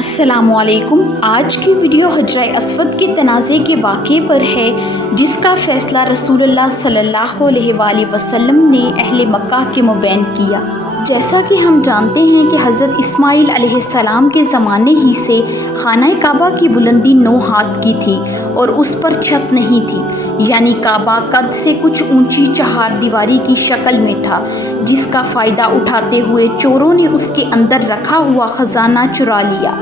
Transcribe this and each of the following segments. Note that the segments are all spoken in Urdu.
السلام علیکم۔ آج کی ویڈیو حجرہ اسود کے تنازع کے واقعے پر ہے، جس کا فیصلہ رسول اللہ صلی اللہ علیہ وآلہ وسلم نے اہل مکہ کے مابین کیا۔ جیسا کہ ہم جانتے ہیں کہ حضرت اسماعیل علیہ السلام کے زمانے ہی سے خانہ کعبہ کی بلندی 9 ہاتھ کی تھی اور اس پر چھت نہیں تھی، یعنی کعبہ قد سے کچھ اونچی 4 دیواری کی شکل میں تھا، جس کا فائدہ اٹھاتے ہوئے چوروں نے اس کے اندر رکھا ہوا خزانہ چرا لیا۔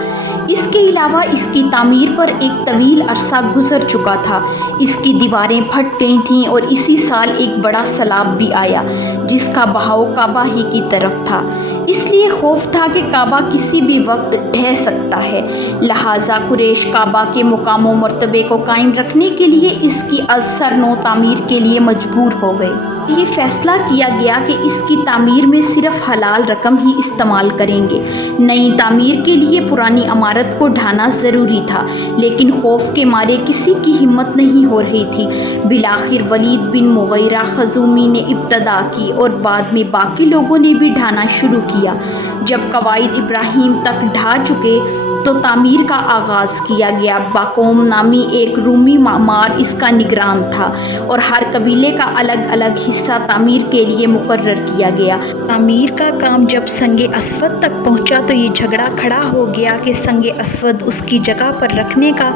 اس کے علاوہ اس کی تعمیر پر ایک طویل عرصہ گزر چکا تھا، اس کی دیواریں پھٹ گئی تھیں اور اسی سال ایک بڑا سیلاب بھی آیا جس کا بہاؤ کعبہ ہی کی طرف تھا۔ اس لیے خوف تھا کہ کعبہ کسی بھی وقت ڈھہ سکتا ہے، لہٰذا قریش کعبہ کے مقام و مرتبے کو قائم رکھنے کے لیے اس کی از سر نو تعمیر کے لیے مجبور ہو گئے۔ یہ فیصلہ کیا گیا کہ اس کی تعمیر میں صرف حلال رقم ہی استعمال کریں گے۔ نئی تعمیر کے لیے پرانی عمارت کو ڈھانا ضروری تھا، لیکن خوف کے مارے کسی کی ہمت نہیں ہو رہی تھی۔ بالآخر ولید بن مغیرہ خزومی نے ابتدا کی اور بعد میں باقی لوگوں نے بھی ڈھانا شروع کیا۔ جب قواعد ابراہیم تک ڈھا چکے تو تعمیر کا آغاز کیا گیا۔ باقوم نامی ایک رومی معمار اس کا نگران تھا اور ہر قبیلے کا الگ الگ حصہ تعمیر کے لیے مقرر کیا گیا۔ تعمیر کا کام جب سنگ اسود تک پہنچا تو یہ جھگڑا کھڑا ہو گیا کہ سنگ اسود اس کی جگہ پر رکھنے کا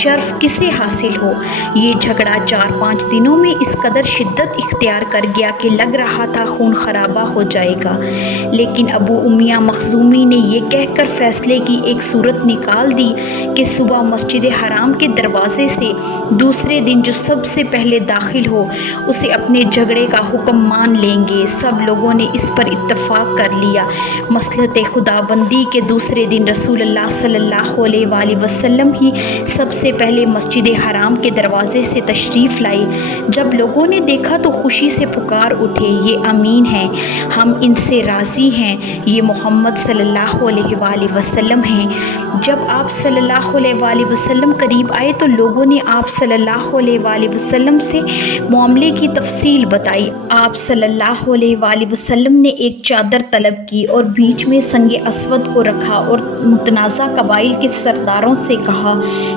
شرف کسے حاصل ہو۔ یہ جھگڑا 4-5 دنوں میں اس قدر شدت اختیار کر گیا کہ لگ رہا تھا خون خرابہ ہو جائے گا، لیکن ابو امیہ مخزومی نے یہ کہہ کر فیصلے کی ایک صورت نکال دی کہ صبح مسجد حرام کے دروازے سے دوسرے دن جو سب سے پہلے داخل ہو اسے اپنے جھگڑے کا حکم مان لیں گے۔ سب لوگوں نے اس پر اتفاق کر لیا۔ مصلحت خداوندی کے دوسرے دن رسول اللہ صلی اللہ علیہ وآلہ وسلم ہی سب سے پہلے مسجد حرام کے دروازے سے تشریف لائے۔ جب لوگوں نے دیکھا تو خوشی سے پکار اٹھے، یہ امین ہیں، ہم ان سے راضی ہیں، یہ محمد صلی اللہ علیہ وآلہ وسلم ہیں۔ جب آپ صلی اللہ علیہ وآلہ وسلم قریب آئے تو لوگوں نے آپ صلی اللہ علیہ وآلہ وسلم سے معاملے کی تفصیل بتائی۔ آپ صلی اللہ علیہ وآلہ وسلم نے ایک چادر طلب کی اور بیچ میں سنگ اسود کو رکھا اور متنازع قبائل کے سرداروں سے کہا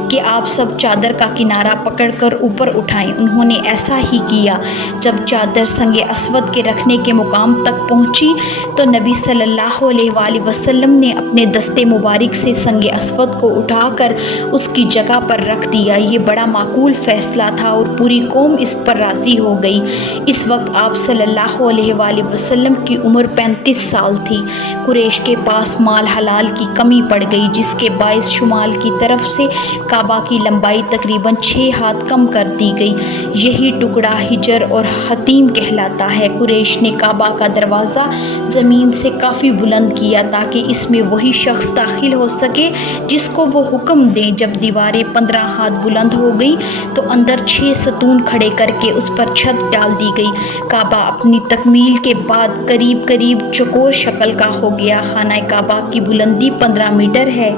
کہ آپ سب چادر کا کنارہ پکڑ کر اوپر اٹھائیں۔ انہوں نے ایسا ہی کیا۔ جب چادر سنگ اسود کے رکھنے کے مقام تک پہنچی تو نبی صلی اللہ علیہ وآلہ وسلم نے اپنے دستے مبارک سے سنگ اسود کو اٹھا کر اس کی جگہ پر رکھ دیا۔ یہ بڑا معقول فیصلہ تھا اور پوری قوم اس پر راضی ہو گئی۔ اس وقت آپ صلی اللہ علیہ وآلہ وسلم کی عمر 35 سال تھی۔ قریش کے پاس مال حلال کی کمی پڑ گئی، جس کے باعث شمال کی طرف سے کعبہ کی لمبائی تقریباً 6 ہاتھ کم کر دی گئی۔ یہی ٹکڑا حجر اور حطیم کہلاتا ہے۔ قریش نے کعبہ کا دروازہ زمین سے کافی بلند کیا تاکہ اس میں وہی شخص داخل ہو سکے جس کو وہ حکم دیں۔ جب دیواریں 15 ہاتھ بلند ہو گئیں تو اندر 6 ستون کھڑے کر کے اس پر چھت ڈال دی گئی۔ کعبہ اپنی تکمیل کے بعد قریب چوکور شکل کا ہو گیا۔ خانہ کعبہ کی بلندی 15 میٹر ہے۔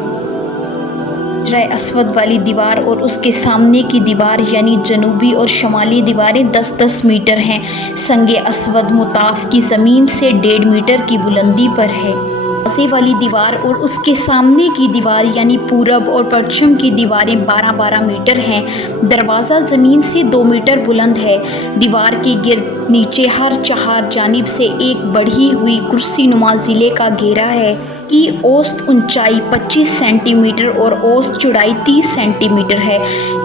حجرہ اسود والی دیوار اور اس کے سامنے کی دیوار یعنی جنوبی اور شمالی دیواریں 10-10 میٹر ہیں۔ سنگ اسود مطاف کی زمین سے 1.5 میٹر کی بلندی پر ہے۔ دروازے والی دیوار اور اس کے سامنے کی دیوار یعنی پورب اور پچھم کی دیواریں 12-12 میٹر ہیں۔ دروازہ زمین سے 2 میٹر بلند ہے۔ دیوار کے گرد نیچے ہر 4 جانب سے ایک بڑھی ہوئی کرسی نما ضلع کا گھیرا ہے۔ کی اوسط اونچائی 25 سینٹی میٹر اور اوسط چوڑائی 30 سینٹی میٹر ہے۔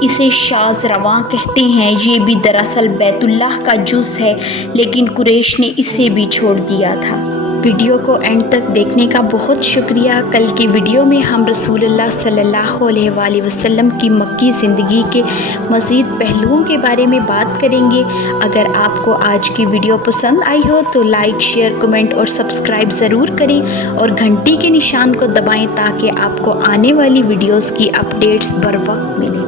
اسے شاذ رواں کہتے ہیں۔ یہ بھی دراصل بیت اللہ کا جز ہے، لیکن قریش نے اسے بھی چھوڑ دیا تھا۔ ویڈیو کو اینڈ تک دیکھنے کا بہت شکریہ۔ کل کی ویڈیو میں ہم رسول اللہ صلی اللہ علیہ وآلہ وسلم کی مکی زندگی کے مزید پہلوؤں کے بارے میں بات کریں گے۔ اگر آپ کو آج کی ویڈیو پسند آئی ہو تو لائک، شیئر، کمنٹ اور سبسکرائب ضرور کریں اور گھنٹی کے نشان کو دبائیں تاکہ آپ کو آنے والی ویڈیوز کی اپڈیٹس بر وقت ملیں۔